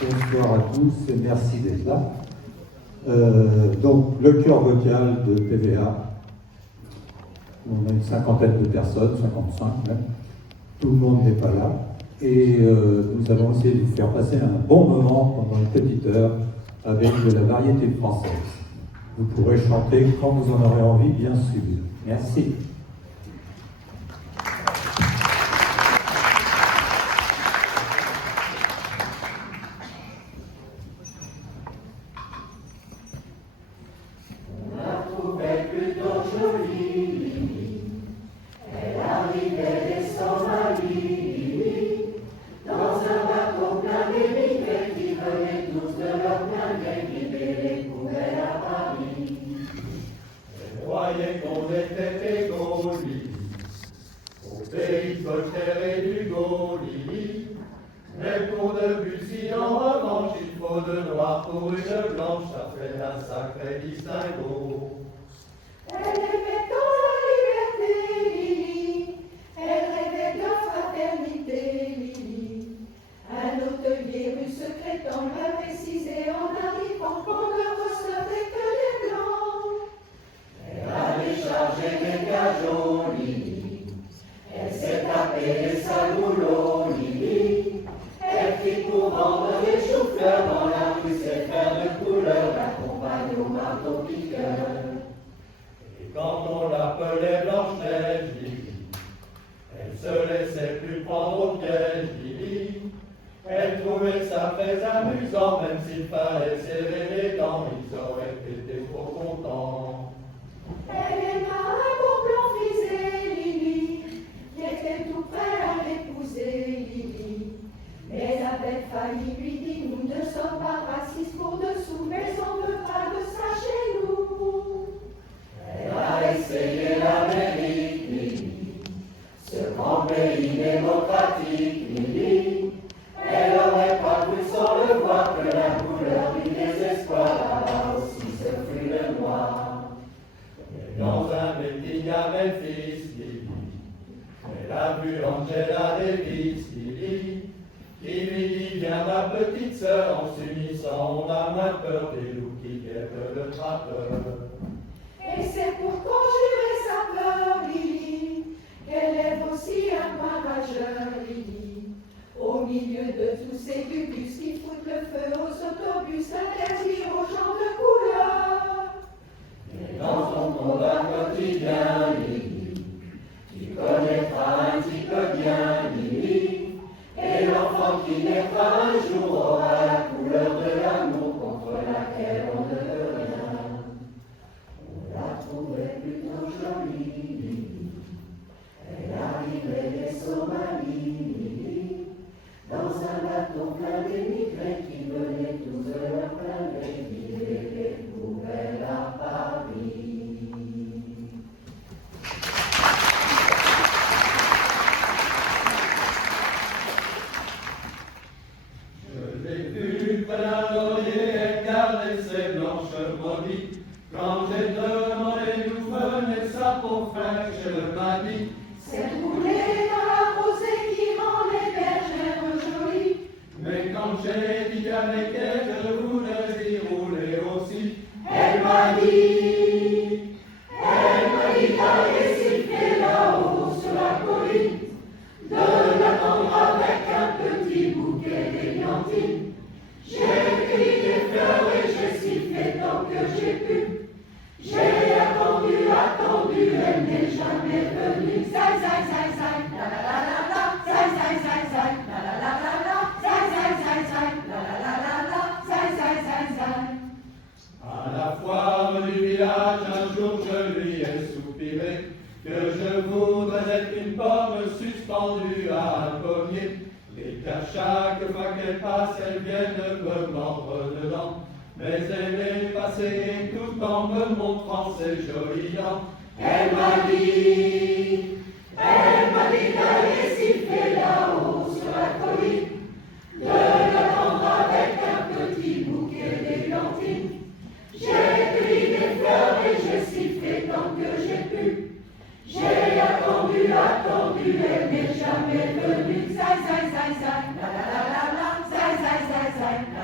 Bonsoir à tous et merci d'être là. Donc, le chœur vocal de TVA, on a une cinquantaine de personnes, 55 même, tout le monde n'est pas là. Et nous allons essayer de vous faire passer un bon moment pendant une petite heure avec de la variété française. Vous pourrez chanter quand vous en aurez envie, bien sûr. Merci. Elle n'est jamais venue. Zai, zai, zai, zai, la la la la la, zai, zai, zai, zai,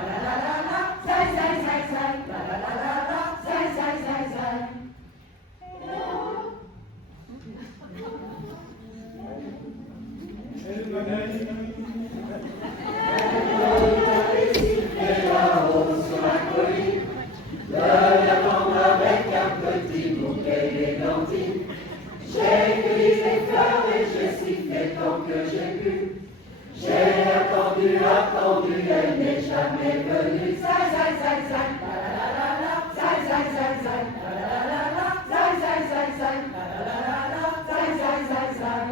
attendu, elle n'est jamais venue. Zai, zai, zai, zai, la la la la, zai, zai, zai, zai, la la la la, zai, zai, zai, zai, la la la la, zai, zai, zai, zai.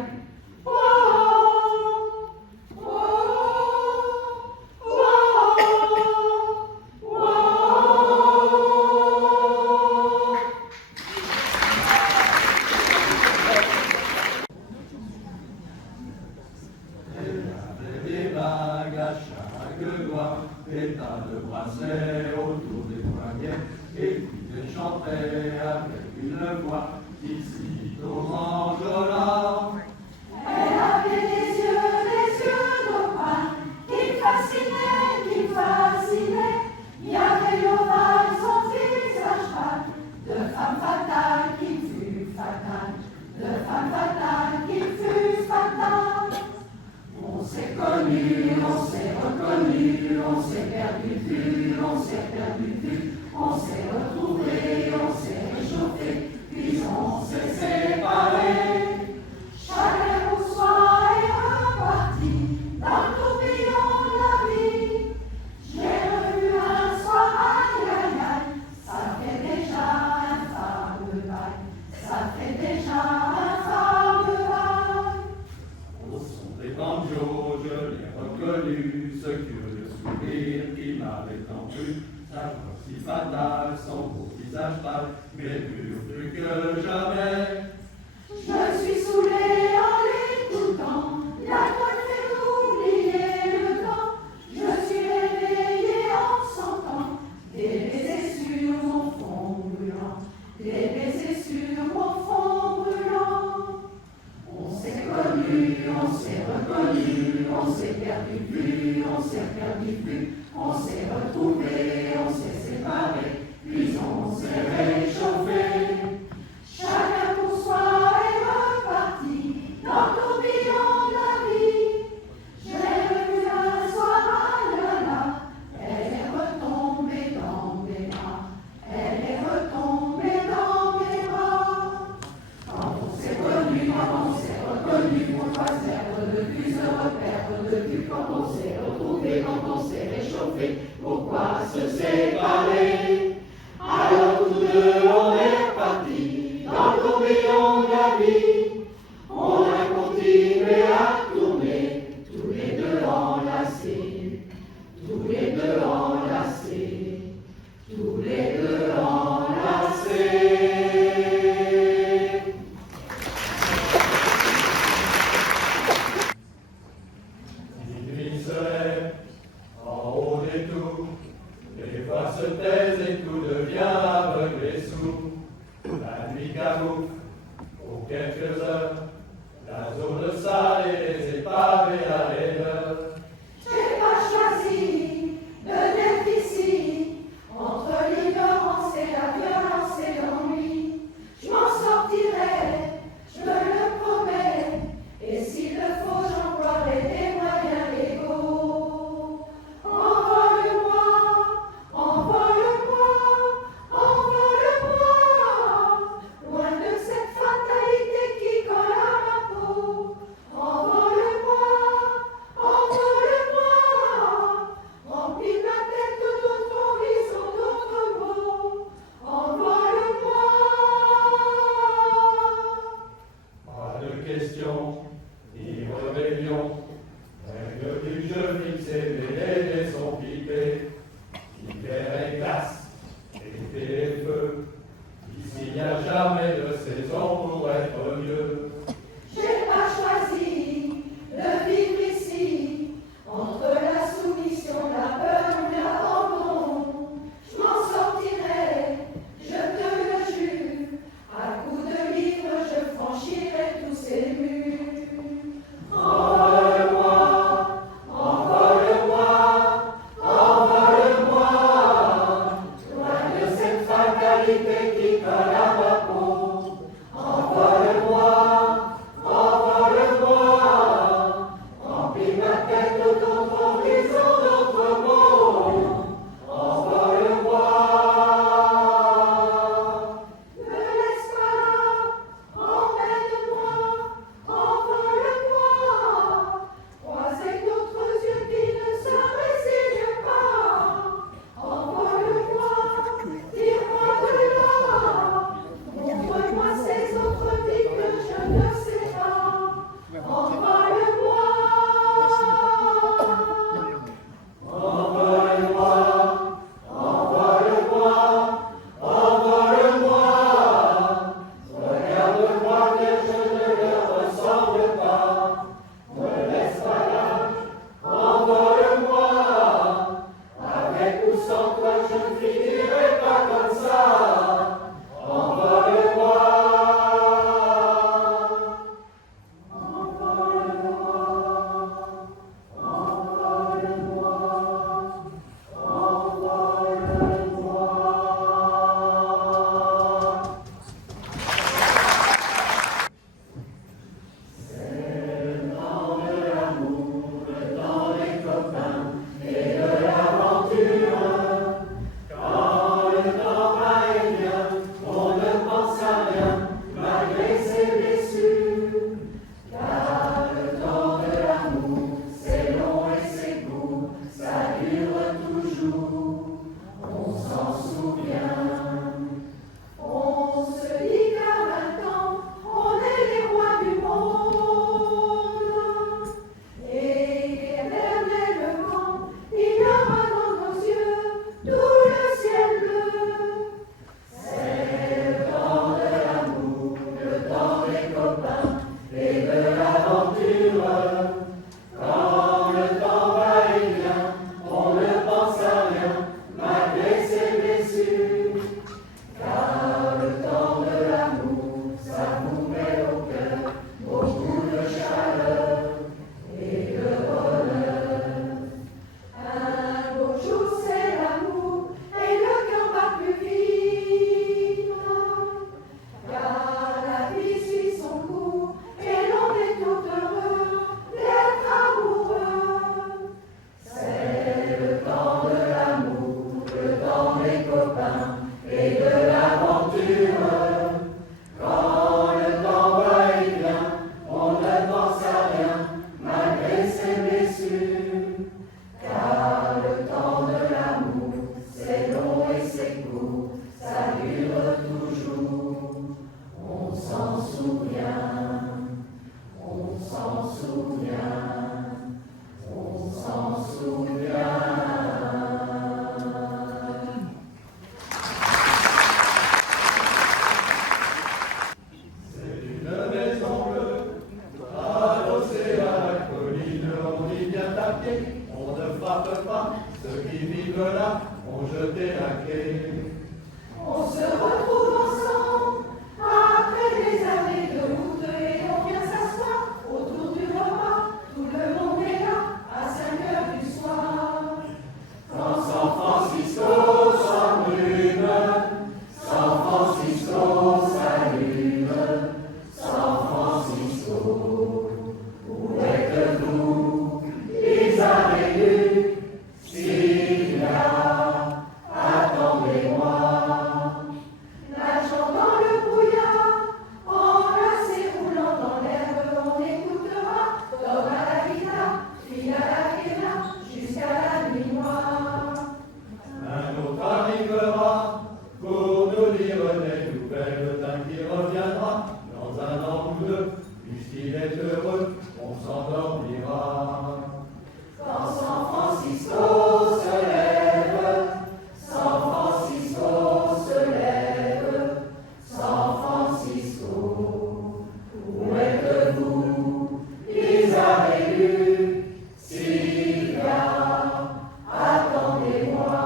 Oh, oh, oh, oh, oh. Des tas de bracelets autour des poignets, et puis elle chantait avec une voix ici aux enjolants. Elle avait des yeux d'opale, qui fascinaient, qui fascinaient. Il y avait l'ovale, son visage pâle, de femme fatale qui fut fatale, de femme fatale qui fut fatale. On s'est connus, on s'est reconnus, on s'est perdu de vue, on s'est perdu de vue, on s'est retrouvés, on s'est réchauffés, puis on s'est séparés. Chacun pour soi est reparti dans le tourbillon de la vie. J'ai revu un soir, aïe aïe aïe, ça fait déjà un phare de bail, ça fait déjà un phare de bail. Au son des banjos, je l'ai reconnu, ce curieux sourire qui m'avait tant plu, sa voix si fatale, son beau visage pâle, mais plus que jamais. Je suis saoulée en l'écoutant, la toile fait oublier le temps. Je suis réveillée en sentant des baisers sur mon front brûlant, des baisers sur mon front brûlant. On s'est connus, on s'est reconnus, on s'est perdu de vue, on s'est perdu de vue, on s'est retrouvés, on s'est séparés, puis on s'est réchauffés. Chacun pour soi est reparti dans le tourbillon de la vie. J'ai revu un soir, ah là là, elle est retombée dans mes bras, elle est retombée dans mes bras. Quand on s'est connu, quand on s'est reconnu, pourquoi se perdre de vue, se reperdre de vue, quand on s'est retrouvé, quand on s'est réchauffé, pourquoi se séparer? Alors tous deux on est repartis dans le tourbillon de la vie. On a continué à tourner, tous les deux enlacés, tous les deux enlacés, tous les deux enlacés. Minuit se lève en haut des tours, les voix se taisent et tout devient aveugle et sourd. La nuit camoufle pour quelques heures la zone sale et les épaves et la laideur. J'ai pas choisi pas, ceux qui vivent là ont jeté la clé. On se retrouve ensemble après des années de route et on vient s'asseoir autour du repas. Tout le monde est là à 5 heures du soir. Quand San Francisco s'allume, San Francisco s'allume, San Francisco, où êtes-vous, Isabelle, Sylvia, attendez-moi. Nageant dans le brouillard, enlacé roulant dans l'herbe, on écoutera l'homme à la guitare, fille à la guérilla, jusqu'à la nuit noire. Un autre arrivera pour nous dire des nouvelles d'un qui reviendra dans un an ou deux. Puisqu'il est heureux, on s'endormira. Quand San Francisco se lève, San Francisco se lève, San Francisco, où êtes-vous, Isabelle, Sylvia, attendez-moi.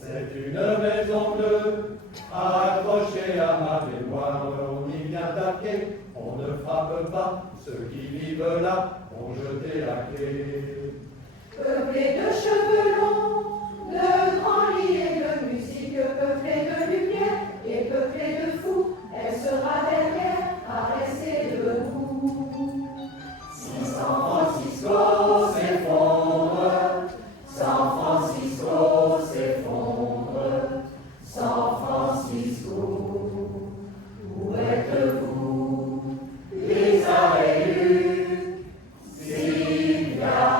C'est une maison bleue accrochée à ma mémoire. On y vient taquer, on ne frappe pas. Ceux qui vivent là ont jeté la clé. Peuplée de cheveux longs, de grands lits et de musique, peuplée de lumière et peuplée de fous, elle sera dernière à rester debout. Si San Francisco s'effondre, San Francisco s'effondre, San Francisco, où êtes-vous, Isabelle, Sylvia?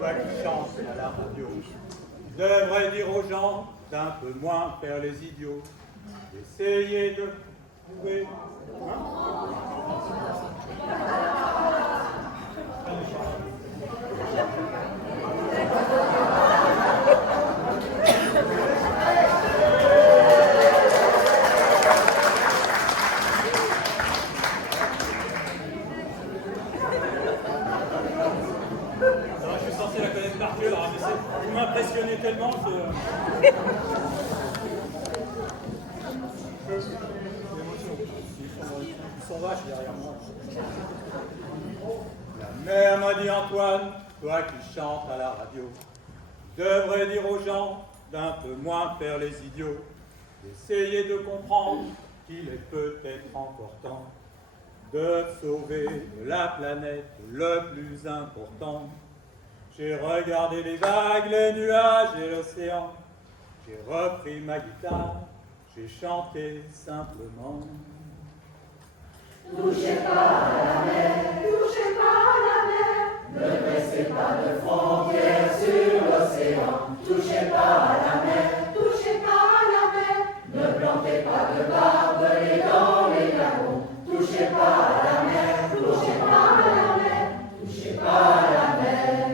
toi qui chantes à la radio, devrais dire aux gens d'un peu moins faire les idiots, d'essayer de trouver. Je suis censé la connaître par cœur, mais vous m'impressionnez tellement que... Ils sont vaches derrière moi. La mère m'a dit Antoine, toi qui chantes à la radio, devrais dire aux gens d'un peu moins faire les idiots, d'essayer de comprendre qu'il est peut-être encore temps de sauver de la planète le plus important. J'ai regardé les vagues, les nuages et l'océan, j'ai repris ma guitare, j'ai chanté simplement. Touchez pas à la mer, touchez pas à la mer, ne dressez pas de frontières sur l'océan. Touchez pas à la mer, touchez pas à la mer, ne plantez pas de barbelés dans les lagons. Touchez pas à la mer, touchez pas à la mer, touchez pas à la mer,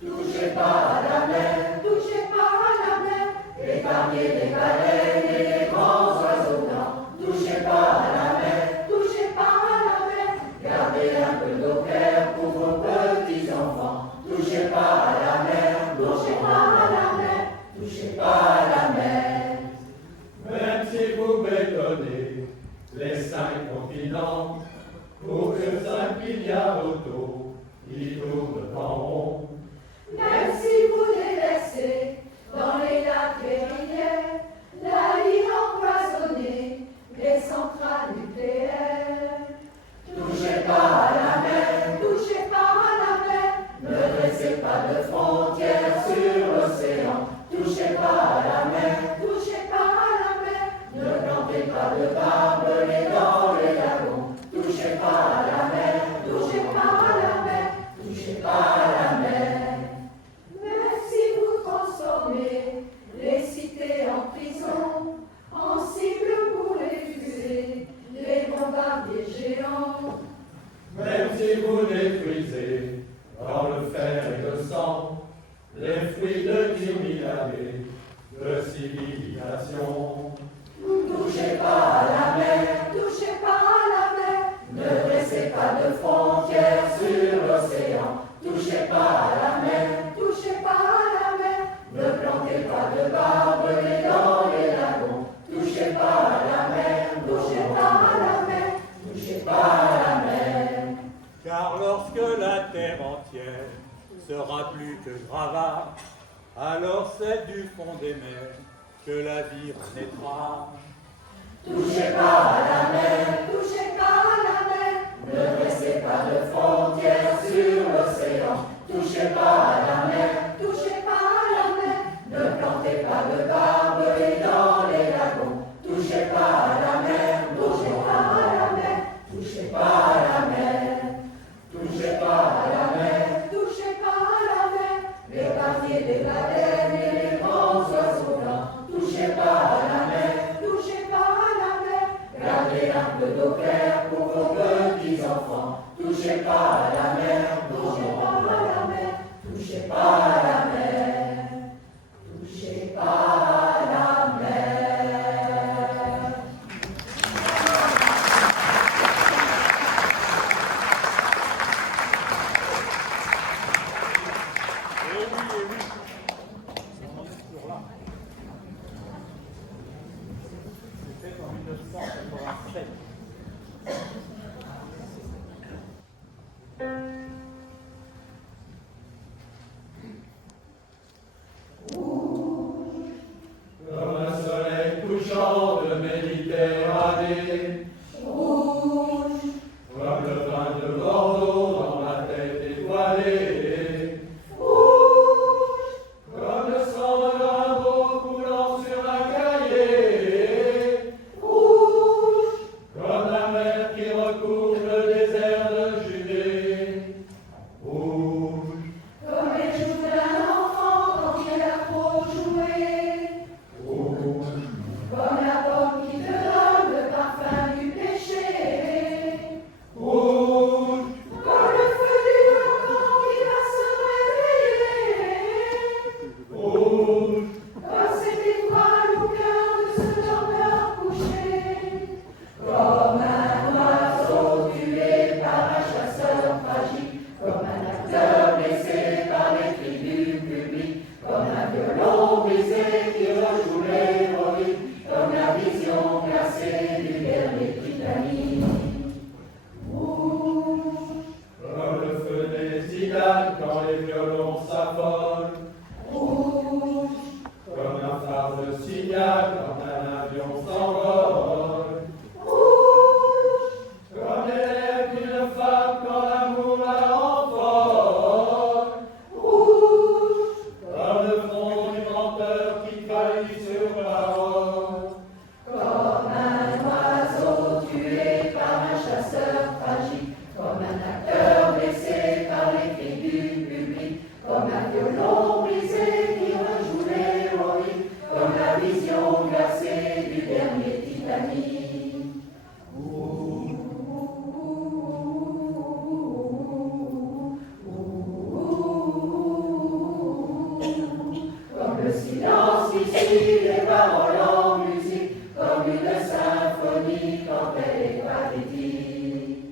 touchez pas à la mer, touchez pas à la mer, épargnez les baleines et les grands oiseaux blancs. Touchez pas à la mer, touchez pas à la mer, gardez un peu d'eau claire pour vos petits enfants. Touchez pas à la mer, touchez pas à la mer, touchez pas à la mer. Même si vous bétonnez les 5 continents, pour que 5 milliards d'autos y tournent en rond. Même si vous déversez dans les lacs et rivières la ligne empoisonnée des centrales nucléaires. Touchez pas à la mer, touchez pas à la mer, ne dressez pas de frontières sur l'océan. Touchez pas à la mer, touchez pas à la mer, ne plantez pas de barbelés dans les lagons. Touchez pas à la mer, touchez pas à la mer, touchez pas à la mer. Même si vous transformez les cités en prison, en cible pour les fusées, les bombardiers géants. Même si vous détruisez dans le fer et le sang les fruits de 10 000 années de civilisation. Touchez pas à la mer, touchez pas à la mer, ne dressez pas de frontières sur l'océan. Touchez pas à la mer, touchez pas à la mer, ne plantez pas de barbelés dans les lagons. Touchez pas à la mer, touchez pas à la mer, touchez pas à la mer. Car lorsque la terre entière sera plus que gravat, alors c'est du fond des mers que la vie renaîtra. Touchez pas à la mer, touchez pas à la mer, ne dressez pas de frontières sur l'océan. Touchez pas à la mer, touchez pas à la mer, ne plantez pas de barbelés dans les lagons. Touchez pas à la mer, touchez pas à la mer, touchez pas à la mer, touchez pas à la mer, touchez pas à la mer, épargnez les baleines et les grands oiseaux blancs. Touchez pas à la mer, touchez pas à la mer, gardez un peu d'eau claire pour vos petits enfants. Touchez pas à la mer, touchez pas à la mer, touchez faillit sur parole. Comme un oiseau tué par un chasseur tragique, comme un acteur blessé par les cris du public, comme un violon brisé qui rejoue l'héroïque, comme la vision glacée du dernier Titanic. Comme le silence qui suit les paroles en musique, comme une symphonie quand elle est pathétique.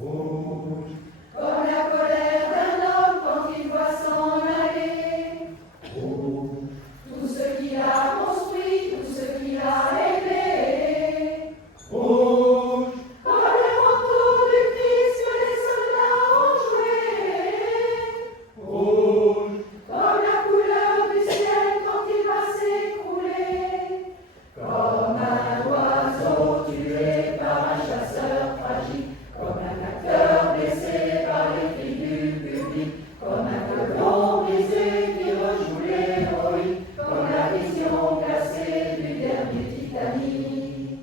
Rouge, Comme la colère d'un homme quand il voit s'en aller rouge, tout ce qu'il a construit, tout ce qu'il a aimé. rouge, Comme le manteau du Christ que les soldats ont joué. rouge, Comme la couleur du ciel quand il va s'écrouler. Comme un oiseau tué par un chasseur tragique. Comme un acteur blessé par les cris du public. Comme un violon brisé qui rejoue l'héroïque. Comme la vision glacée du dernier Titanic.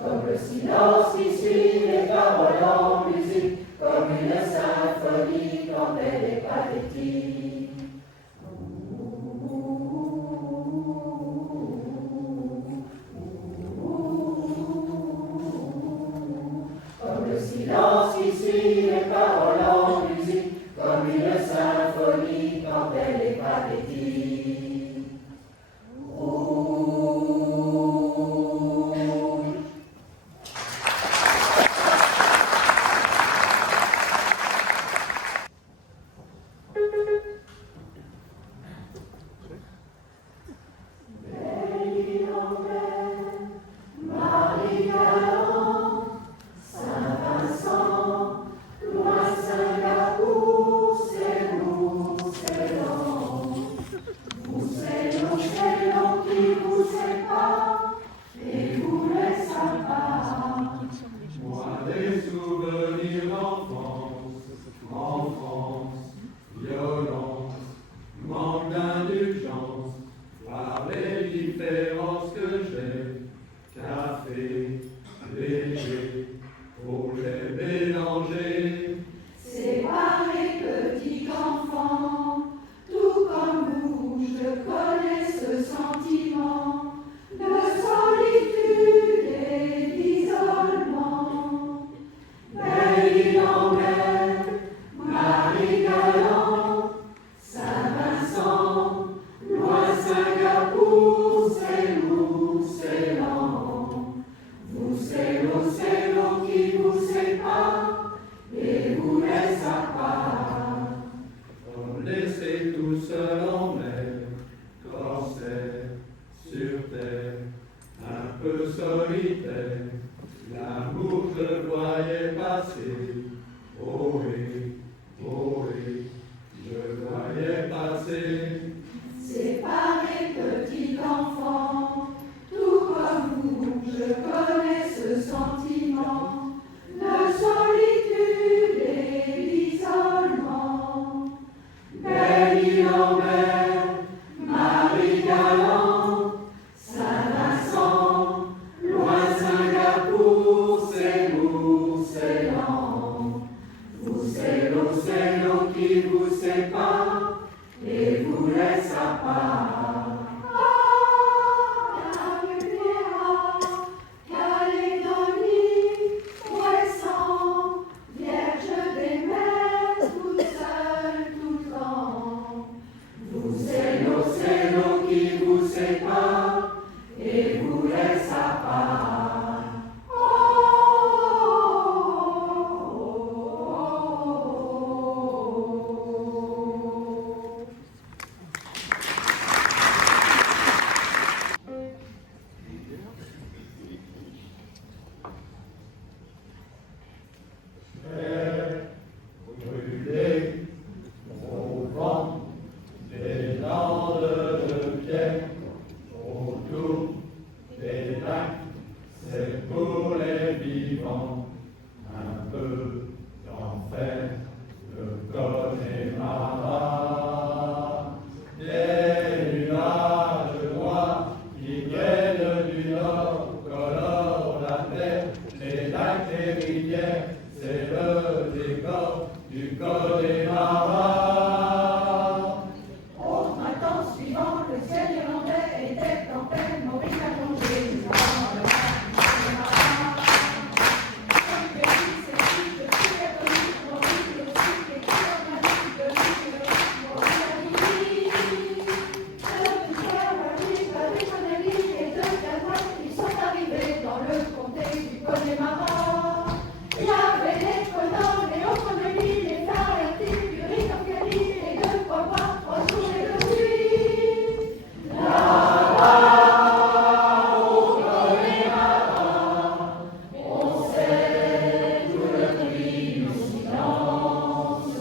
Comme le silence qui suit les paroles en musique, comme une symphonie quand elle est pathétique. Comme le silence qui suit les paroles en musique, comme une symphonie quand elle est pathétique. Marie Galant, Saint-Vincent, loin Singapour, c'est nous, c'est long. Vous, c'est long qui vous sépare, et vous laisse à part. moi des souvenirs d'enfance, enfance, violence, manque d'indulgence, par les différences que j'ai, café, léger, projet mélangé. Séparés petits enfants, tout comme vous, je connais ce sentiment de solitude et d'isolement. Belle île en mer, Marie Galant, Saint-Vincent, loin Singapour, c'est lourd, c'est lent. Vous, c'est l'eau qui vous sépare et vous laisse à part. Comme laissé tout seul en mer, corsaire, sur terre, un peu solitaire, l'amour je voyais passer, ohé, je voyais passer. Séparés petit enfant, tout comme vous, je connais ce sentiment de solitude et d'isolement. Belle île en mer, Marie Galant, Saint-Vincent, loin Singapour, c'est lourd, c'est lent. Vous, c'est l'eau qui vous sépare et vous laisse à part. Ah, Riviera, Calédonie, Ouessant, Vierge des mers, tout seul, tout le temps. Vous, c'est l'eau qui vous sépare et vous laisse à part. Oh. c'est le décor du Connemara. Au printemps suivant, le ciel irlandais était en pleine Maurice à plonger. Ils sont arrivés dans le comté du Connemara. Il y avait les Conors, les O'Connelly, les Flaherty, du Rick-O'Kelly, et de quoi voir 3 jours et 2 nuits. Là-bas, au Connemara, on sait tout le cri du silence.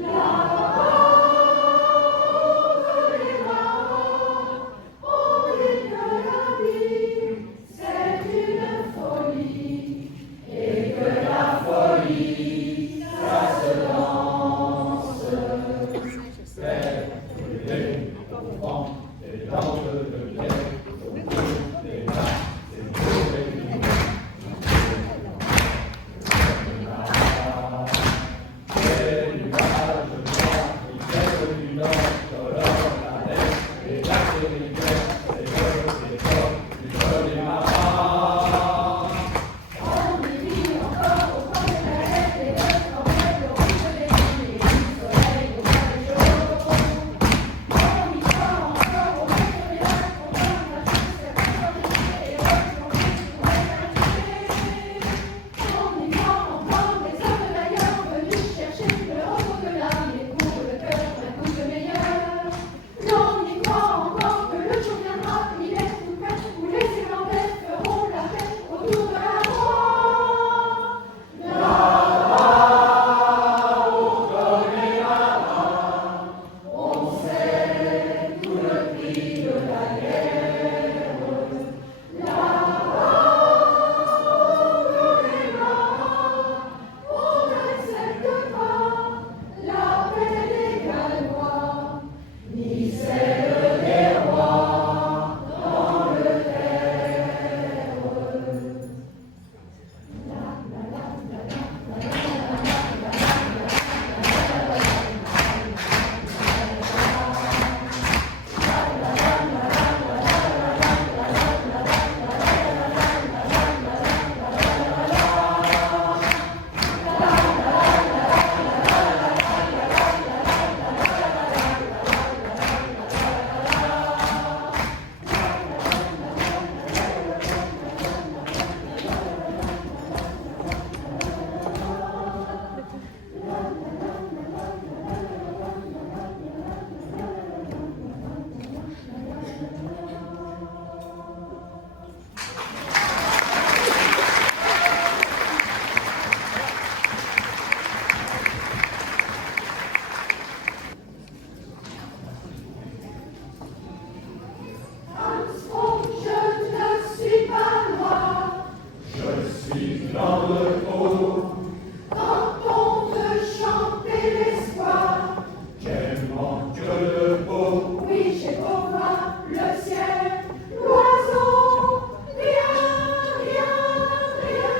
Là-bas, au Connemara, on dit que la vie, c'est une folie. Et que la folie, ça se danse. Les enfants, les langues de pierre, les mains, les jours et les nuits. Les nuages noirs qui viennent du nord, colorent la neige, les lacs et les rivières, les feux, les forts du Connemara. On y vit encore au coin des planètes, les deux tempêtes, le rouge des nuits, et du soleil au bas des jours. On y croit encore au maître des lacs, qu'on donne la chance à prioriser et replonger pour l'éternité. On y croit encore des hommes d'ailleurs venus chercher le au-delà, les coups de cœur, un coup de meilleur. L'on y croit encore que le jour viendra, il est tout près, où les Irlandais feront la fête autour de la croix. Là-bas, au Connemara, on sait tout le prix de la guerre. Là-bas, au Connemara, on n'accepte pas la paix des Gallois, ni celle des rois d'Angleterre. Armstrong, je ne suis pas noir. Je suis blanc de peau, Quand on veut chanter l'espoir, j'aime en que de peau. oui, j'ai pour moi le ciel, l'oiseau, rien, rien, rien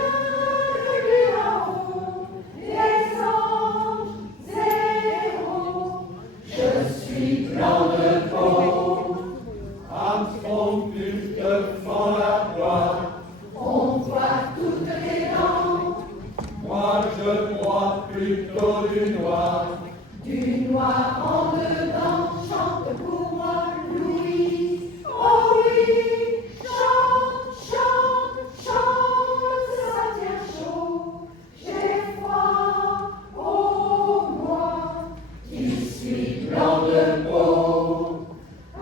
ne lui en haut. Les anges, zéro, je suis blanc de peau. Armstrong, tu te fends la poire. On voit toutes les dents, Moi, je crois plutôt du noir. du noir en dedans, chante pour moi Louis. Oh oui, chante, chante, chante, ça tient chaud. J'ai froid, oh moi, qui suis blanc de peau.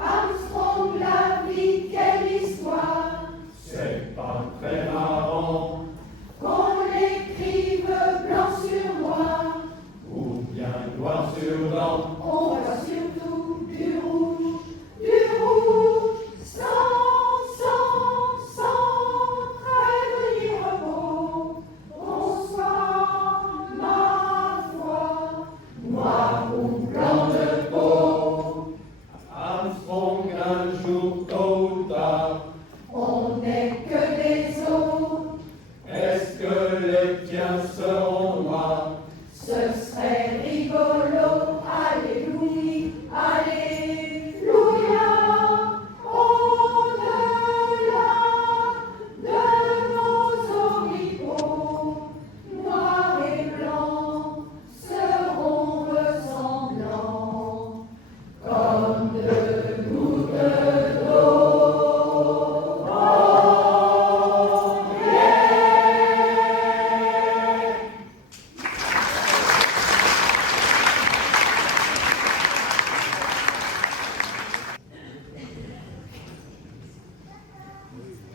Armstrong, la vie, quelle histoire, C'est pas très marrant, qu'on l'écrive blanc sur noir. ou bien noir sur blanc. On voit surtout du rouge seront noirs. Ce serait rigolo, alléluia, alléluia, au-delà de nos oripeaux, noirs et blancs seront ressemblants, comme deux gouttes d'eau.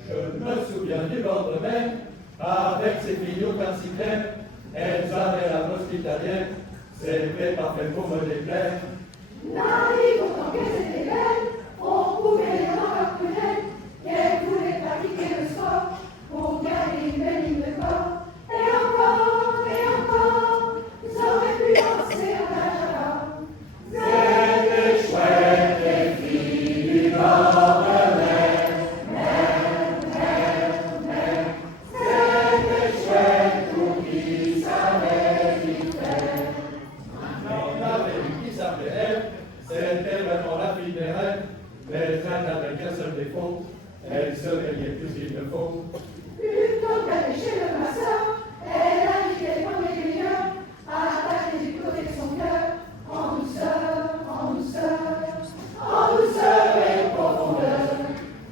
Je me souviens du bord de mer, avec ses filles au pain si clair. Elles avaient la noce italienne, c'était parfait pour me déplaire. Naïve autant qu'elles étaient belles, on pouvait lire dans leur prunelle qu'elles voulaient pratiquer le sport pour gagner une belle ligne de corps. Et encore, ils auraient pu danser à la java. C'était chouette, les filles du bord de mer. C'était chouette pour qui savait y faire. On avait une qui s'appelait elle, c'était vraiment la fille des rêves, mais elle n'avait qu'un seul défaut, elle se réveillait plus qu'il ne faut. Plutôt qu'aller chez le masseur, elle invitait comme les meilleurs à attaquer du côté de son cœur, en douceur, en douceur, en douceur et profondeur.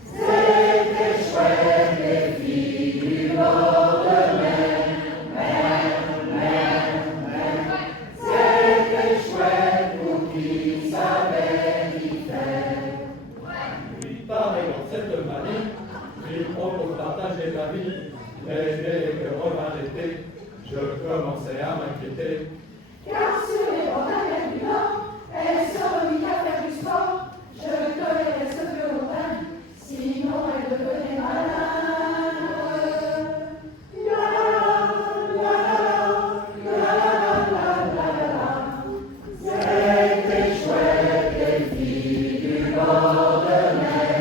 C'était chouette, les filles du bord de mer, c'était chouette pour qui savait y faire. Lui parlait dans cette manie, il propose partager ma vie, mais dès que revint l'été, je commençais à m'inquiéter. Car sur les bords d'un mer du Nord, elle se remit à faire du sport. Je tolérais ce que l'on aime, sinon elle devenait malade. La la la. C'était chouette, les filles du bord de mer.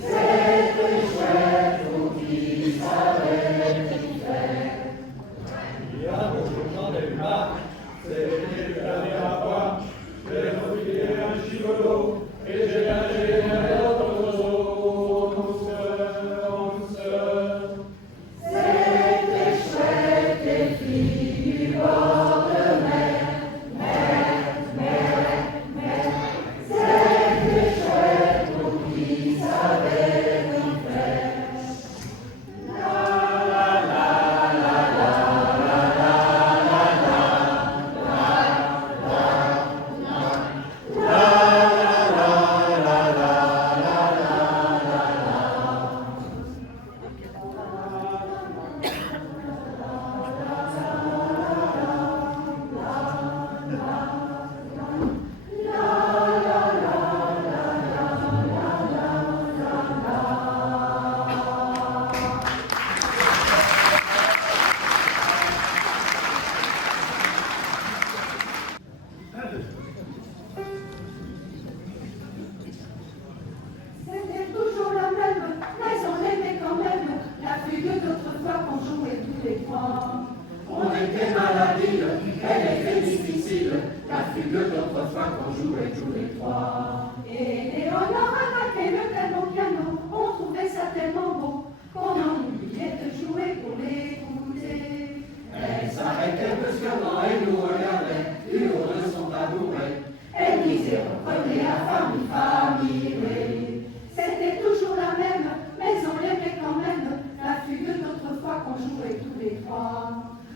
C'était chouette pour qui savait y faire. Il y a un jour, j'en ai eu marre, c'était le dernier à voir. J'ai refilé un gigolo et j'ai nagé dans l'autre eau, en douceur. C'était chouette, les filles du bord de mer. C'était chouette pour qui savait y faire. C'était toujours la même, mais on aimait quand même la fugue d'autrefois qu'on jouait tous les trois. On était maladive, elle était difficile, la fugue d'autrefois qu'on jouait tous les trois. Et Léonore attaquait le canon piano, on trouvait ça tellement beau qu'on en oubliait de jouer pour l'écouter. Elle s'arrêtait brusquement et nous regardait du haut de son tabouret. Elle disait reprenez la famille, famille, oui. C'était toujours la même, mais on l'aimait quand même, la fugue d'autrefois qu'on jouait tous les trois.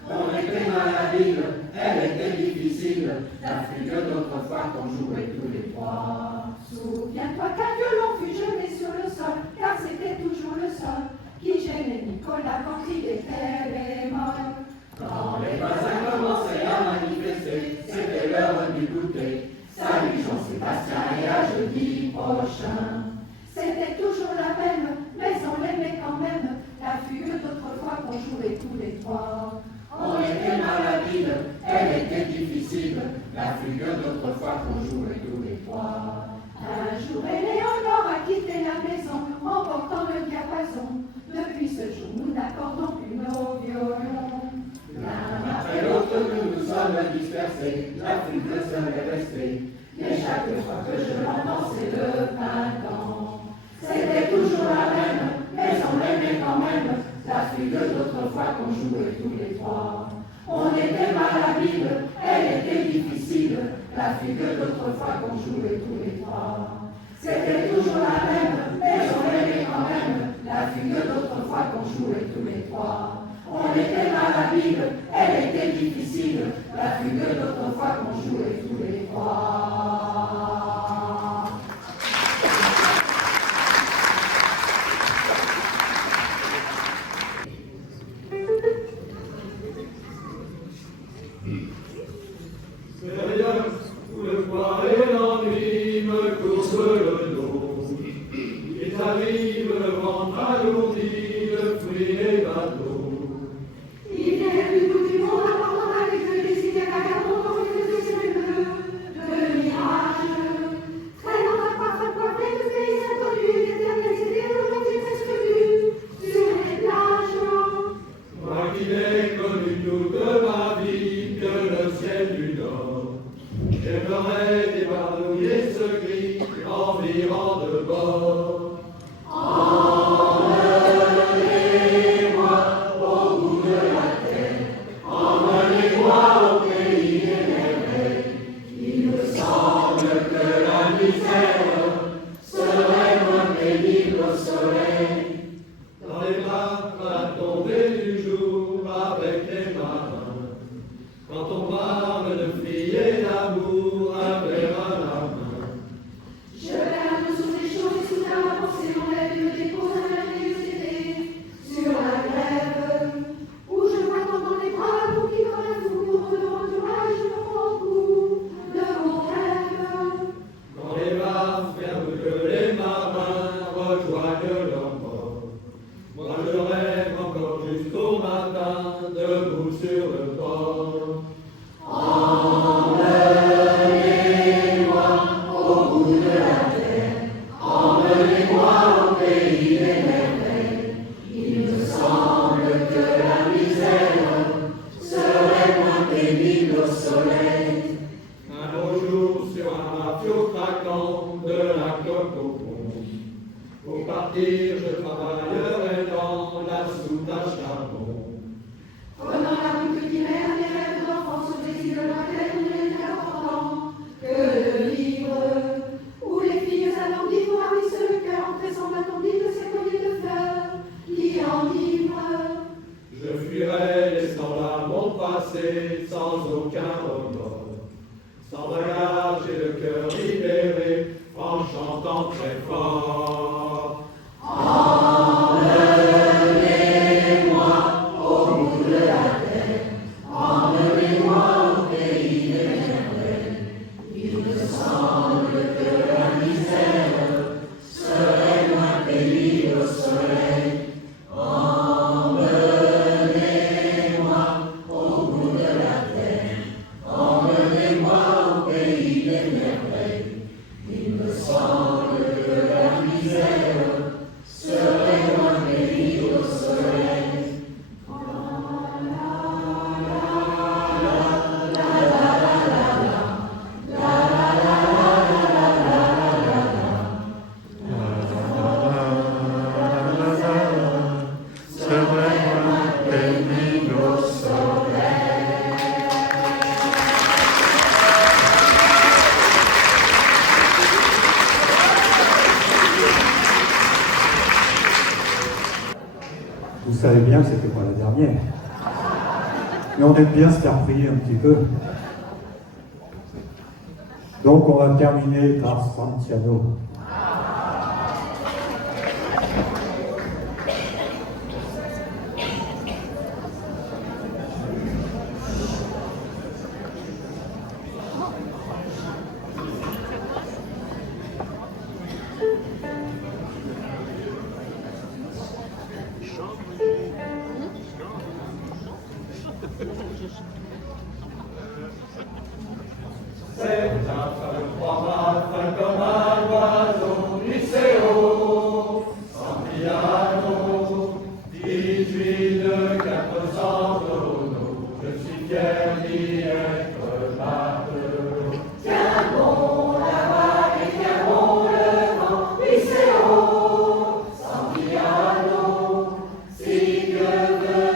On était maladive, elle était difficile, la fugue d'autrefois qu'on jouait tous les trois. Souviens-toi qu'un violon fut jeté sur le sol, car c'était toujours le sol qui gênait Nicolas quand il était bémol. Quand les voisins commençaient à manifester, c'était l'heure du goûter. Salut Jean-Sébastien et à jeudi prochain. C'était toujours la même, mais on l'aimait quand même, la fugue d'autrefois qu'on jouait tous les trois. On était maladive, elle était difficile, la fugue d'autrefois qu'on jouait tous les trois. Un jour, Éléonore a quitté la maison en portant le diapason. Depuis ce jour, nous n'accordons d'autres fois qu'on jouait tous les trois. On était malhabiles, elle était difficile, la fugue d'autres fois qu'on jouait tous les trois. C'était toujours la même, mais on aimait quand même, la fugue d'autres fois qu'on jouait tous les trois. On était malhabiles, elle était difficile, la fugue d'autres fois qu'on jouait tous les trois. Où le poids et l'ennui me courbent le dos. Il t'arrive le ventre alourdi, le fruit et bateau. Il vient du bout du monde, apportant avec eux des idées vagabondes, pour une de ces de mirage. Traînant à parfum coiffé de pays inconnus, d'éternelles idées dont j'ai presque vu sur les plages. Moi qui l'ai connu toute ma vie, que le ciel du nord. J'aimerais débarbouiller ce gris environ de bord. Dans les bras, la tombée du jour avec les marins. Quand on parle de filles et d'amour, un verre à la main. Je vais un peu sous les choses et soudain ma pensée m'enlève et me dépose à la curiosité sur la grève, où je vois tendant les bras pour qui comme un fou de l'entourage me prend au cou de mon rêve. Quand les bars ferment que les marins rejoignent leur mort. Moi je rêve encore jusqu'au matin, debout sur le port. Un beau jour sur un rafiot craquant de la coque au pont. Pour partir, je travaillerai dans la soute à charbon. Prenant la route qui mène des rêves d'enfance au désir de lointain, on est important que de vivre, où les filles alourdies vous ravissent le cœur en tressant l'attendue de ces colliers de fleurs qui enivrent. Je fuirai laissant là mon passé sans aucun remords. Sans regard, j'ai le cœur libéré en chantant très fort. Vous savez bien que c'était pas la dernière. Mais on aime bien se faire prier un petit peu. Donc on va terminer par Santiano. C'est un fameux trois fin comme un oiseau lycéo, sans piano, 18 de 400 tonneaux. Je suis fier d'y être batteur. Tiens bon la vague et tiens bon le vent, lycéo, sans piano, si Dieu veut.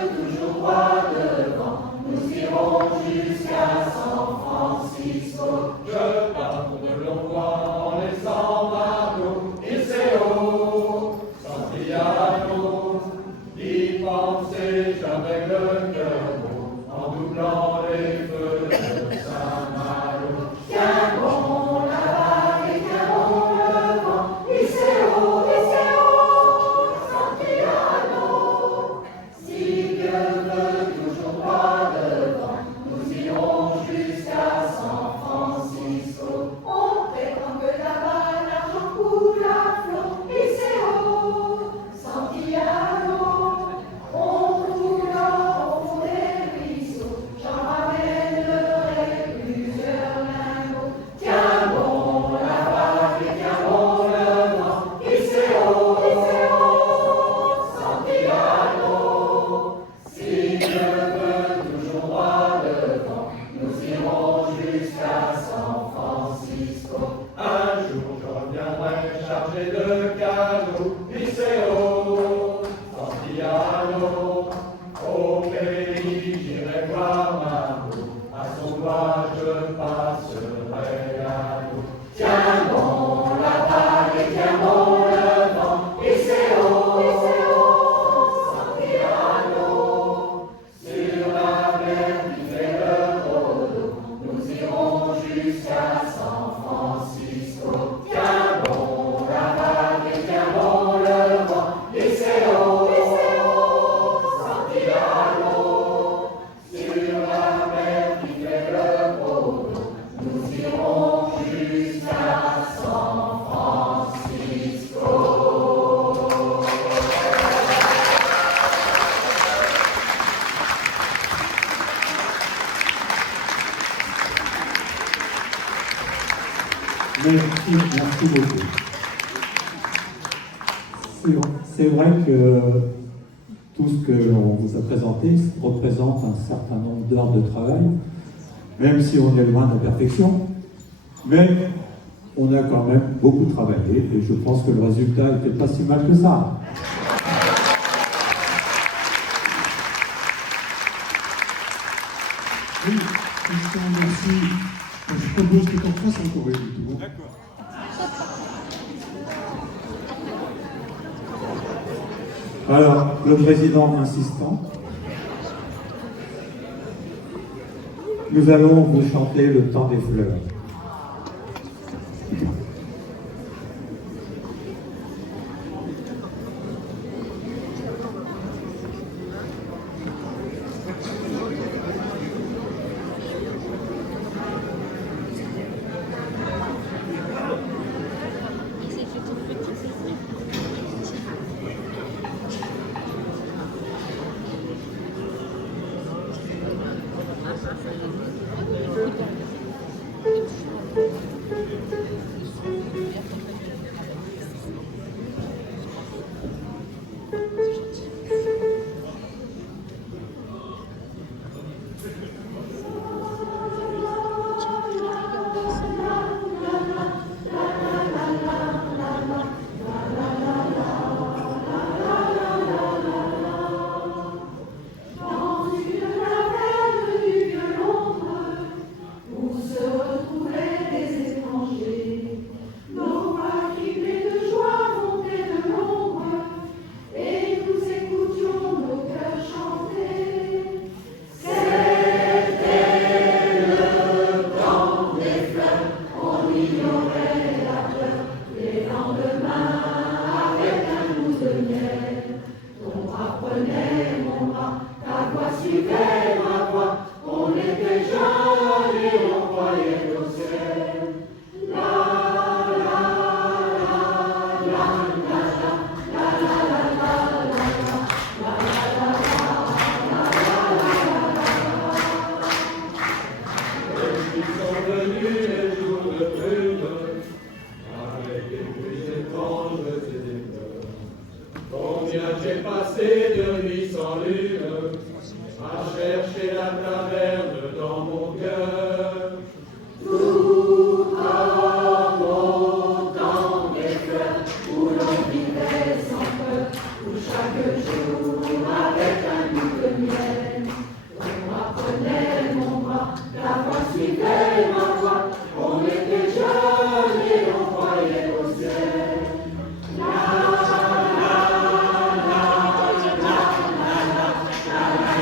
avec le cœur beau, en doublant les feux de Saint-Malo. Tiens bon la vague et tiens bon le vent, Iseo, Santiago. Si Dieu veut toujours pas de vent, nous irons jusqu'à San Francisco. On prétend que là-bas l'argent coule à flot, Iseo, Santiago. On trouve l'or au fond des ruisseaux, j'en ramènerai plusieurs lingots. Tiens bon la vague et tiens bon le vent, Iseo, Santiago. Si Dieu veut toujours droit devant, nous irons jusqu'à San Francisco. Un jour je reviendrai chargé de cadeaux, Iseo, Santiago. Au pays j'irai voir Margot, à son doigt je passerai à l'eau. Tiens bon la vague et tiens bon le vent, Iseo, Santiago. Sur la mer qui fait le rodo, nous irons jusqu'à San Francisco. Tiens bon la vague et tiens bon le vent, Iseo, Santiago. Sur la mer qui fait le rodo, nous irons jusqu'à San Francisco. Merci beaucoup. C'est vrai que tout ce que l'on vous a présenté représente un certain nombre d'heures de travail, même si on est loin de la perfection, mais on a quand même beaucoup travaillé et je pense que le résultat n'était pas si mal que ça. Oui, merci. Je propose que t'en fasses encore une, tout le monde. D'accord. Alors, le président insistant, nous allons vous chanter le temps des fleurs. J'ai passé de nuit sans lune à chercher la taverne dans mon cœur. Tout comme au temps des fleurs où l'on vivait sans peur, où chaque jour avec un goût de miel, on apprenait mon bras, la voix suivait ma voix, on était jeunes et on croyait au ciel. La la la la la la la la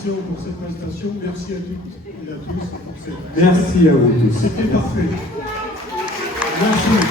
félicitations pour cette prestation. Merci à toutes et à tous pour cette... Merci à vous tous. C'était parfait. Merci.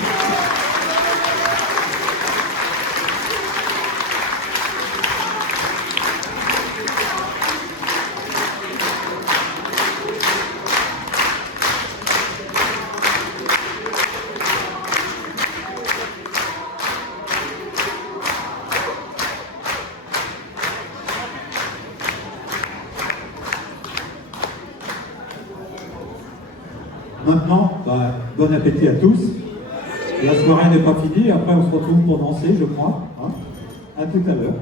Maintenant, bon appétit à tous. La soirée n'est pas finie, après on se retrouve pour danser, je crois. Hein. À tout à l'heure.